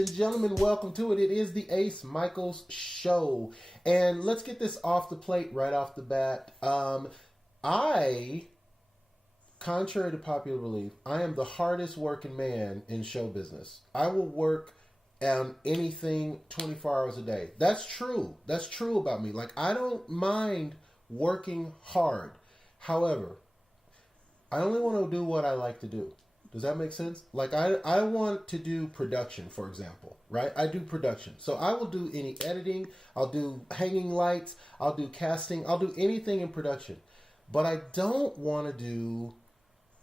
and gentlemen, welcome to it. It is the Ace Michaels Show. And let's get this off the plate right off the bat. Contrary to popular belief, I am the hardest working man in show business. I will work on anything 24 hours a day. That's true. That's true about me. Like, I don't mind working hard. However, I only want to do what I like to do. Does that make sense? Like, I want to do production, for example, right? I do production. So I will do any editing. I'll do hanging lights. I'll do casting. I'll do anything in production. But I don't want to do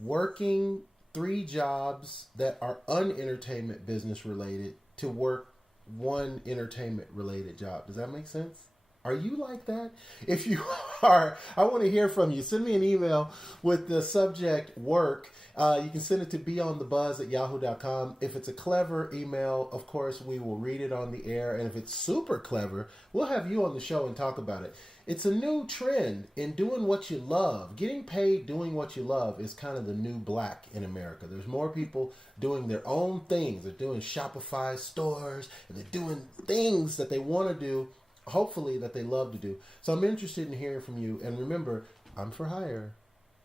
working 3 jobs that are unentertainment business related to work 1 entertainment related job. Does that make sense? Are you like that? If you are, I want to hear from you. Send me an email with the subject work. You can send it to beyondthebuzz@yahoo.com. If it's a clever email, of course, we will read it on the air. And if it's super clever, we'll have you on the show and talk about it. It's a new trend in doing what you love. Getting paid doing what you love is kind of the new black in America. There's more people doing their own things. They're doing Shopify stores, and they're doing things that they want to do, hopefully that they love to do. So I'm interested in hearing from you. And remember, I'm for hire,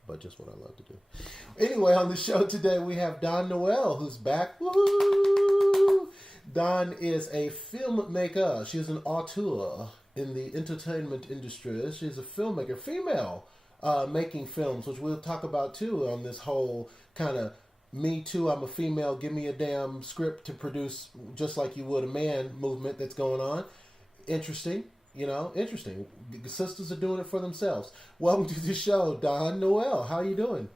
but just what I love to do. Anyway, on the show today, we have Dawn Noel, who's back. Woo! Dawn is a filmmaker. She's an auteur in the entertainment industry. She's a filmmaker, female, making films, which we'll talk about too on this whole kind of me too, I'm a female, give me a damn script to produce just like you would a man movement that's going on. Interesting, interesting. Sisters are doing it for themselves. Welcome to the show, Dawn Noel. How are you doing?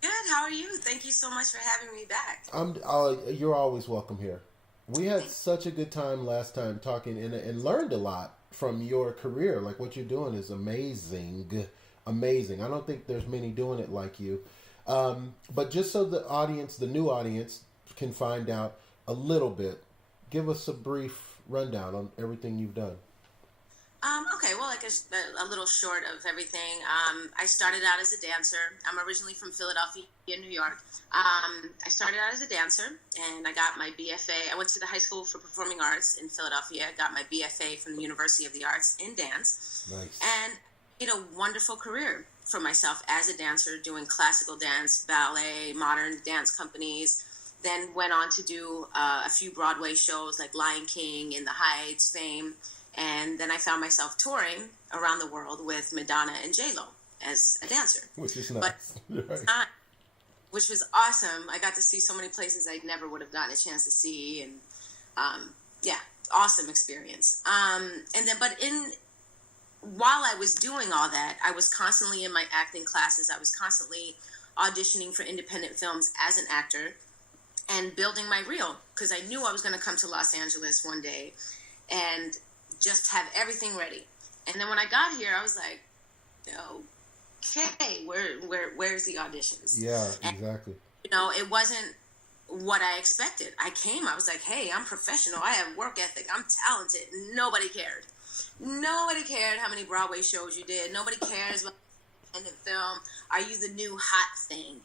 Good. How are you? Thank you so much for having me back. You're always welcome here. We had such a good time last time talking and learned a lot from your career. Like, what you're doing is amazing. Amazing. I don't think there's many doing it like you. But just so the new audience can find out a little bit, give us a brief rundown on everything you've done. Okay, well, like a little short of everything. I started out as a dancer. I'm originally from Philadelphia, New York. I started out as a dancer, and I got my BFA. I went to the High School for Performing Arts in Philadelphia. I got my BFA from the University of the Arts in dance. Nice. And a wonderful career for myself as a dancer, doing classical dance, ballet, modern dance companies. Then went on to do a few Broadway shows like Lion King, In the Heights, Fame. And then I found myself touring around the world with Madonna and J-Lo as a dancer. Which is nice. Which was awesome. I got to see so many places I never would have gotten a chance to see. And awesome experience. While I was doing all that, I was constantly in my acting classes. I was constantly auditioning for independent films as an actor and building my reel, because I knew I was going to come to Los Angeles one day and just have everything ready. And then when I got here, I was like, okay, where's the auditions? Yeah, exactly. And, it wasn't what I expected. I was like, hey, I'm professional. I have work ethic. I'm talented. Nobody cared. Nobody cared how many Broadway shows you did. Nobody cares about independent film. Are you the new hot thing?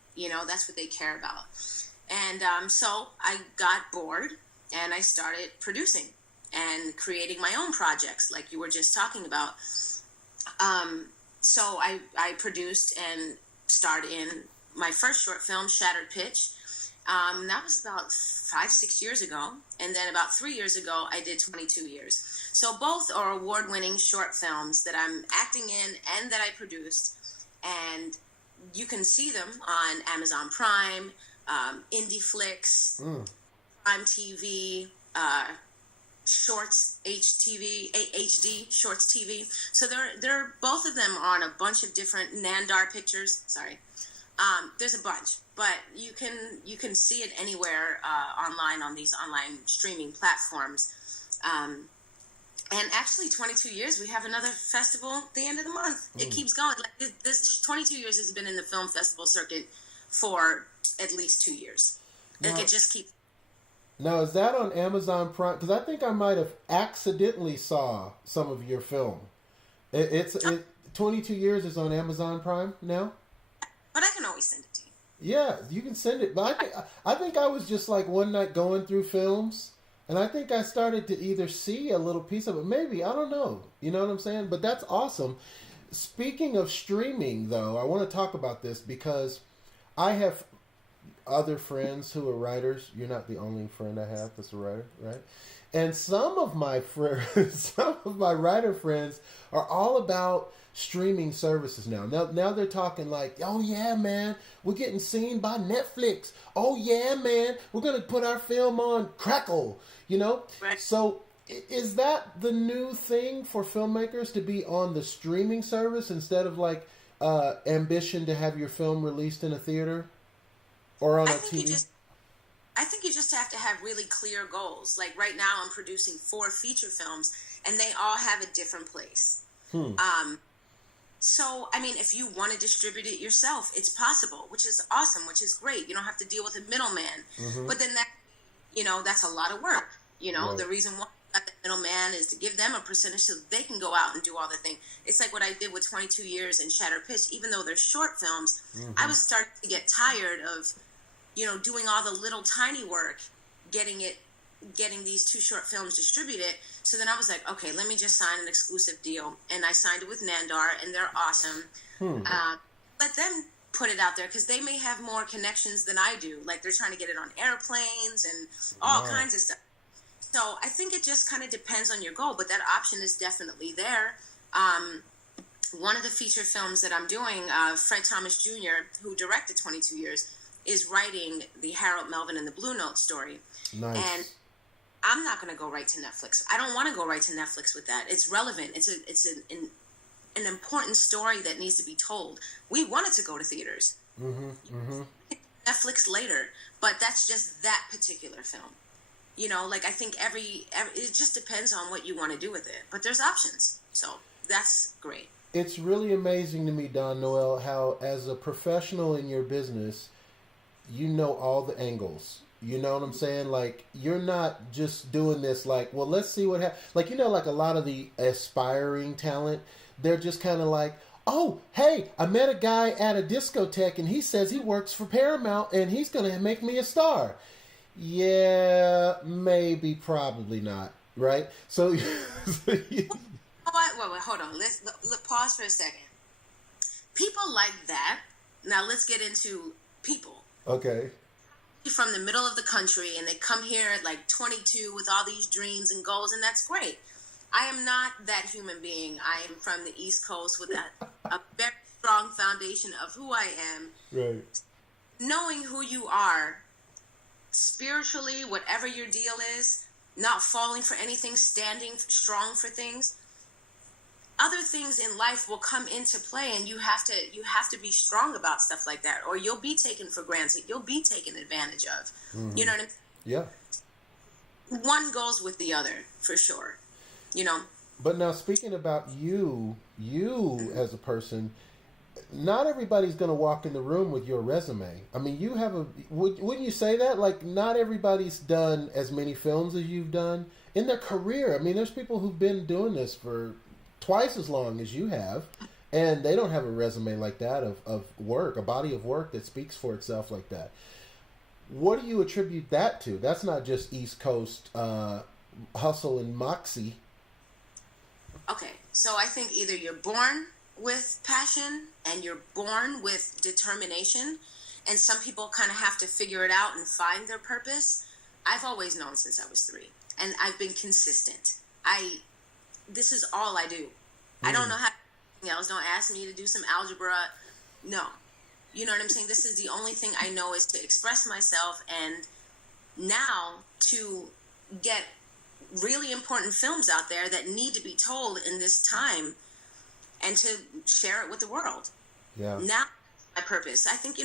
That's what they care about. And so I got bored, and I started producing and creating my own projects like you were just talking about. So I produced and starred in my first short film, Shattered Pitch. That was about 5-6 years ago. And then about 3 years ago, I did 22 Years. So both are award-winning short films that I'm acting in and that I produced. And you can see them on Amazon Prime, IndieFlix, Prime TV, Shorts HD Shorts TV. So they're both of them are on a bunch of different Nandar Pictures. Sorry, there's a bunch, but you can see it anywhere online on these online streaming platforms. And actually, 22 Years, we have another festival at the end of the month. It keeps going. Like this 22 Years has been in the film festival circuit for at least 2 years. Like it just keeps. Now, is that on Amazon Prime? Because I think I might have accidentally saw some of your film. 22 Years is on Amazon Prime now? But I can always send it to you. Yeah, you can send it. But I think I was just like one night going through films, And I think I started to either see a little piece of it. Maybe. I don't know. You know what I'm saying? But that's awesome. Speaking of streaming, though, I want to talk about this because I have other friends who are writers. You're not the only friend I have that's a writer, right? And some of my friends, some of my writer friends are all about streaming services now. Now they're talking like, oh yeah, man, we're getting seen by Netflix. Oh yeah, man, we're going to put our film on Crackle, you know? Right. So is that the new thing for filmmakers, to be on the streaming service instead of like ambition to have your film released in a theater or on a TV? I think you just have to have really clear goals. Like right now I'm producing 4 feature films and they all have a different place. So, I mean, if you want to distribute it yourself, it's possible, which is awesome, which is great. You don't have to deal with a middleman. But then that, that's a lot of work. Right. The reason why I got the middleman is to give them a percentage so they can go out and do all the thing. It's like what I did with 22 Years and Shatter Pitch. Even though they're short films, I was starting to get tired of, doing all the little tiny work, getting these 2 short films distributed. So then I was like, okay, let me just sign an exclusive deal. And I signed it with Nandar, and they're awesome. Let them put it out there because they may have more connections than I do. Like they're trying to get it on airplanes and all kinds of stuff. So I think it just kind of depends on your goal, but that option is definitely there. One of the feature films that I'm doing, Fred Thomas Jr., who directed 22 Years, is writing the Harold Melvin and the Blue Note story. Nice. And I'm not going to go right to Netflix. I don't want to go right to Netflix with that. It's relevant. It's an important story that needs to be told. We wanted to go to theaters. Netflix later, but that's just that particular film. Like I think every it just depends on what you want to do with it. But there's options, so that's great. It's really amazing to me, Dawn Noel, how as a professional in your business, you know all the angles. You know what I'm saying? Like, you're not just doing this like, well, let's see what happens. Like, like a lot of the aspiring talent, they're just kind of like, oh, hey, I met a guy at a discotheque and he says he works for Paramount and he's going to make me a star. Yeah, maybe, probably not, right? So, wait, hold on. Let's pause for a second. People like that. Now, let's get into people. Okay. From the middle of the country and they come here at like 22 with all these dreams and goals, and that's great. I am not that human being. I am from the East Coast with a very strong foundation of who I am. Right. Knowing who you are spiritually, whatever your deal is, not falling for anything, standing strong for things. Other things in life will come into play, and you have to be strong about stuff like that, or you'll be taken for granted. You'll be taken advantage of. You know what I mean? Yeah. One goes with the other, for sure. But now, speaking about you as a person, not everybody's going to walk in the room with your resume. I mean, you have wouldn't you say that? Like, not everybody's done as many films as you've done in their career. I mean, there's people who've been doing this for twice as long as you have, and they don't have a resume like that of work, a body of work that speaks for itself like that. What do you attribute that to? That's not just East Coast hustle and moxie. Okay, so I think either you're born with passion and you're born with determination, and some people kind of have to figure it out and find their purpose. I've always known since I was 3, and I've been consistent. This is all I do. I don't know how anything else. Don't ask me to do some algebra. No. You know what I'm saying? This is the only thing I know, is to express myself, and now to get really important films out there that need to be told in this time and to share it with the world. Yeah. Now, my purpose. I think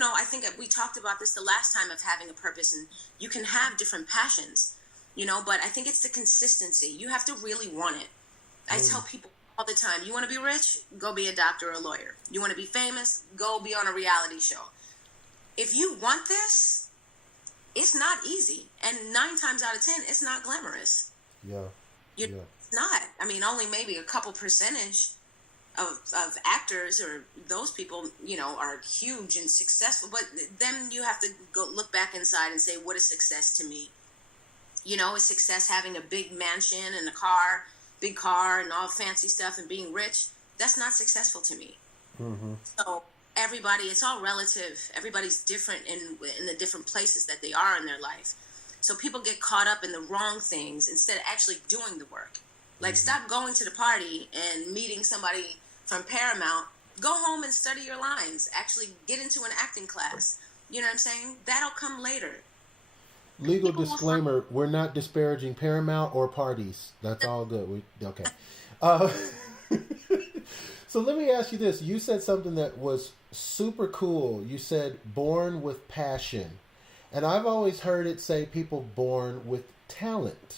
we talked about this the last time, of having a purpose, and you can have different passions, but I think it's the consistency. You have to really want it. I tell people all the time, you want to be rich? Go be a doctor or a lawyer. You want to be famous? Go be on a reality show. If you want this, it's not easy. And 9 times out of 10, it's not glamorous. Yeah. It's not. I mean, only maybe a couple percentage of actors or those people, are huge and successful. But then you have to go look back inside and say, what is success to me? Is success having a big mansion and a car, big car and all fancy stuff and being rich? That's not successful to me. Mm-hmm. So everybody, it's all relative. Everybody's different in the different places that they are in their life. So people get caught up in the wrong things instead of actually doing the work. Like, stop going to the party and meeting somebody from Paramount. Go home and study your lines. Actually get into an acting class. You know what I'm saying? That'll come later. Legal disclaimer, we're not disparaging Paramount or parties. That's all good. Okay. So let me ask you this. You said something that was super cool. You said born with passion. And I've always heard it say people born with talent.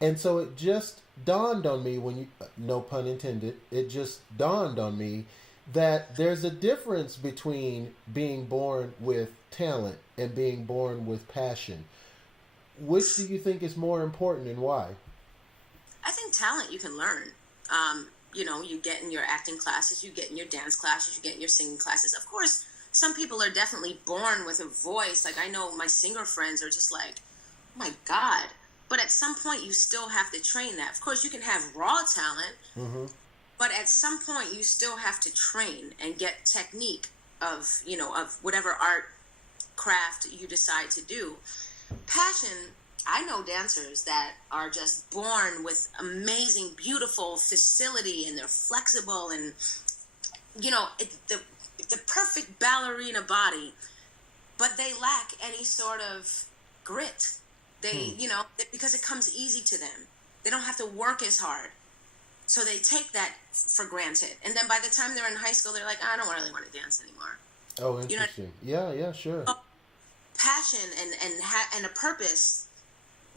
And so it just dawned on me when you, no pun intended, it just dawned on me that there's a difference between being born with talent and being born with passion. Which do you think is more important and why? I think talent you can learn. You get in your acting classes, you get in your dance classes, you get in your singing classes. Of course, some people are definitely born with a voice. Like, I know my singer friends are just like, oh my God. But at some point, you still have to train that. Of course, you can have raw talent, but at some point, you still have to train and get technique of whatever art craft you decide to do. Passion, I know dancers that are just born with amazing, beautiful facility, and they're flexible and, the perfect ballerina body, but they lack any sort of grit. They, because it comes easy to them. They don't have to work as hard. So they take that for granted. And then by the time they're in high school, they're like, I don't really want to dance anymore. Oh, interesting. Yeah, sure. Passion and a purpose,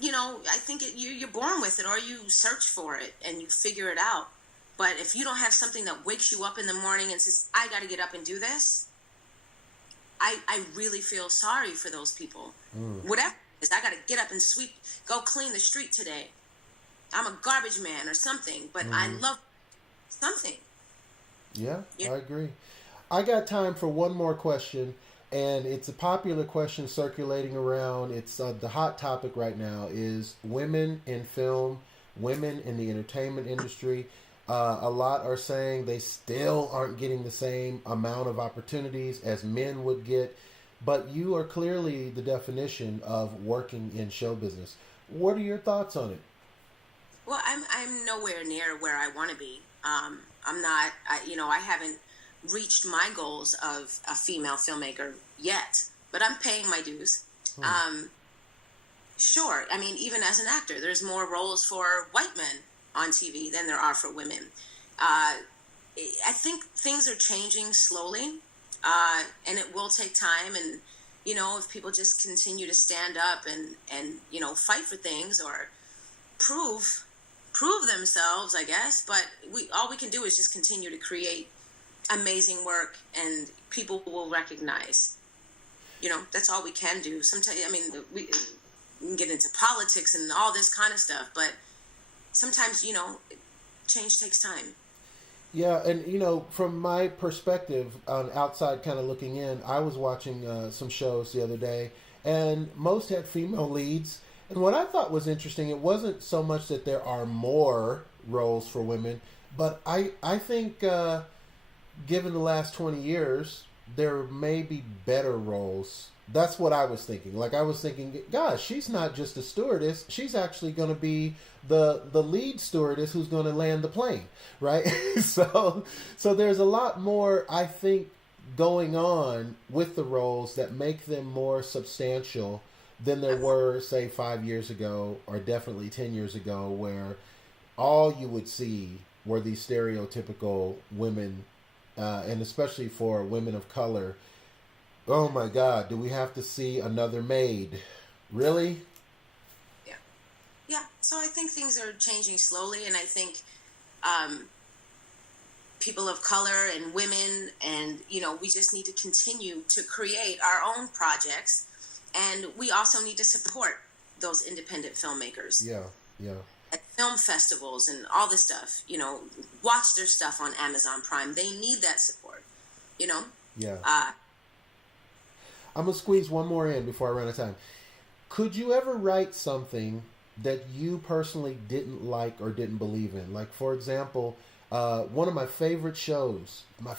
I think you're born with it, or you search for it and you figure it out. But if you don't have something that wakes you up in the morning and says, I got to get up and do this, I really feel sorry for those people. Whatever it is, I got to get up and go clean the street today. I'm a garbage man or something, but I love something. Yeah, I agree. I got time for one more question, and it's a popular question circulating around. It's the hot topic right now is women in film, women in the entertainment industry. A lot are saying they still aren't getting the same amount of opportunities as men would get, but you are clearly the definition of working in show business. What are your thoughts on it? Well, I'm nowhere near where I want to be. I'm not. I haven't reached my goals of a female filmmaker yet, but I'm paying my dues. Sure. I mean, even as an actor, there's more roles for white men on TV than there are for women. I think things are changing slowly, and it will take time. And if people just continue to stand up and fight for things or prove themselves, I guess. But all we can do is just continue to create amazing work, and people will recognize. That's all we can do. Sometimes, we can get into politics and all this kind of stuff, but sometimes, change takes time. Yeah, and from my perspective, on outside kind of looking in, I was watching some shows the other day, and most had female leads. And what I thought was interesting, it wasn't so much that there are more roles for women, but I think given the last 20 years, there may be better roles. That's what I was thinking. Like, I was thinking, gosh, she's not just a stewardess. She's actually going to be the lead stewardess who's going to land the plane, right? So there's a lot more, I think, going on with the roles that make them more substantial than there were, say, 5 years ago, or definitely 10 years ago, where all you would see were these stereotypical women, and especially for women of color. Oh my God, do we have to see another maid? Really? Yeah. So I think things are changing slowly, and I think people of color and women, and we just need to continue to create our own projects, and we also need to support those independent filmmakers. Yeah. At film festivals and all this stuff, watch their stuff on Amazon Prime. They need that support, Yeah. I'm going to squeeze one more in before I run out of time. Could you ever write something that you personally didn't like or didn't believe in? Like, for example, one of my favorite shows, I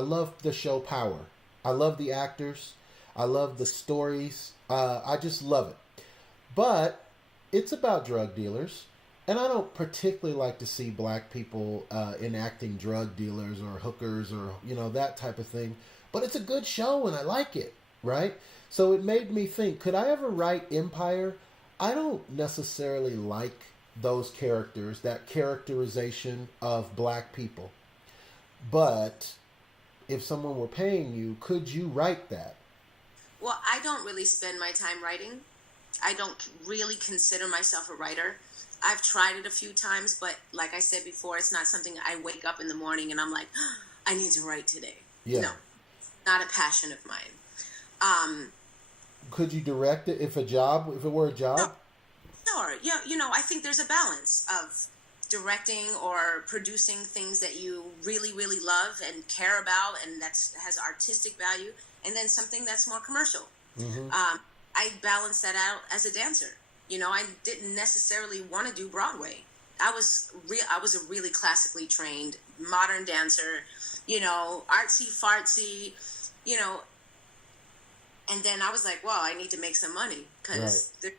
love the show Power. I love the actors. I love the stories. I just love it. But it's about drug dealers. And I don't particularly like to see black people enacting drug dealers or hookers or, that type of thing. But it's a good show and I like it, right? So it made me think, could I ever write Empire? I don't necessarily like those characters, that characterization of black people. But if someone were paying you, could you write that? Well, I don't really spend my time writing. I don't really consider myself a writer. I've tried it a few times, but like I said before, it's not something I wake up in the morning and I'm like, oh, I need to write today. Yeah. No, not a passion of mine. Could you direct it if it were a job? No, sure. Yeah, I think there's a balance of directing or producing things that you really, really love and care about and has artistic value, and then something that's more commercial. Mm-hmm. I balance that out as a dancer. I didn't necessarily want to do Broadway. I was a really classically trained modern dancer, artsy fartsy, and then I was like, well, I need to make some money because there's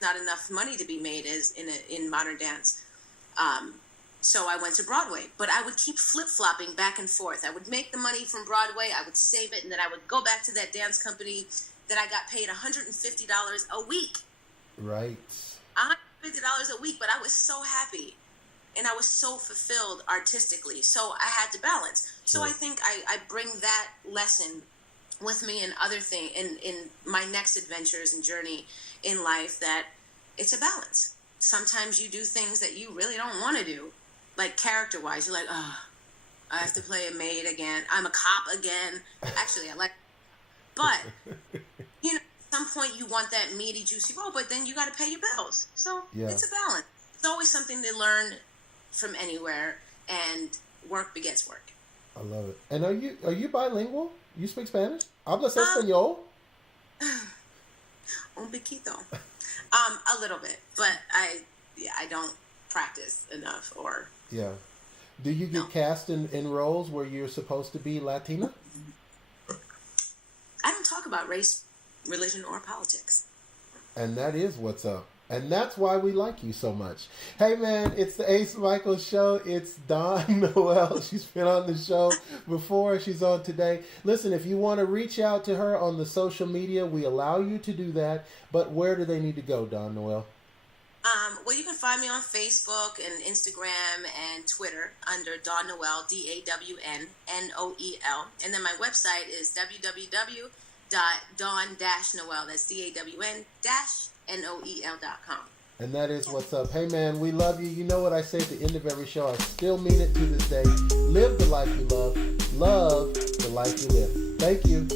not enough money to be made in modern dance. So I went to Broadway, but I would keep flip-flopping back and forth. I would make the money from Broadway, I would save it, and then I would go back to that dance company that I got paid $150 a week. Right. $150 a week, but I was so happy and I was so fulfilled artistically. So I had to balance. So I think I bring that lesson with me in other things, in my next adventures and journey in life, that it's a balance. Sometimes you do things that you really don't want to do, like character-wise. You're like, oh, I have to play a maid again. I'm a cop again. Actually, I like, but at some point you want that meaty, juicy role, but then you got to pay your bills. So it's a balance. It's always something to learn from anywhere, and work begets work. I love it. And are you bilingual? You speak Spanish? ¿Hablas español? Un poquito. A little bit, but I don't practice enough. Yeah. Do you get cast in roles where you're supposed to be Latina? I don't talk about race, religion, or politics. And that is what's up. And that's why we like you so much. Hey, man, it's the Ace Michael Show. It's Dawn Noel. She's been on the show before. She's on today. Listen, if you want to reach out to her on the social media, we allow you to do that. But where do they need to go, Dawn Noel? Well, you can find me on Facebook and Instagram and Twitter under Dawn Noel, DAWNNOEL. And then my website is www.dawn-noel. That's DAWN-NOEL.com. And that is what's up. Hey, man, we love you. You know what I say at the end of every show. I still mean it to this day. Live the life you love. Love the life you live. Thank you.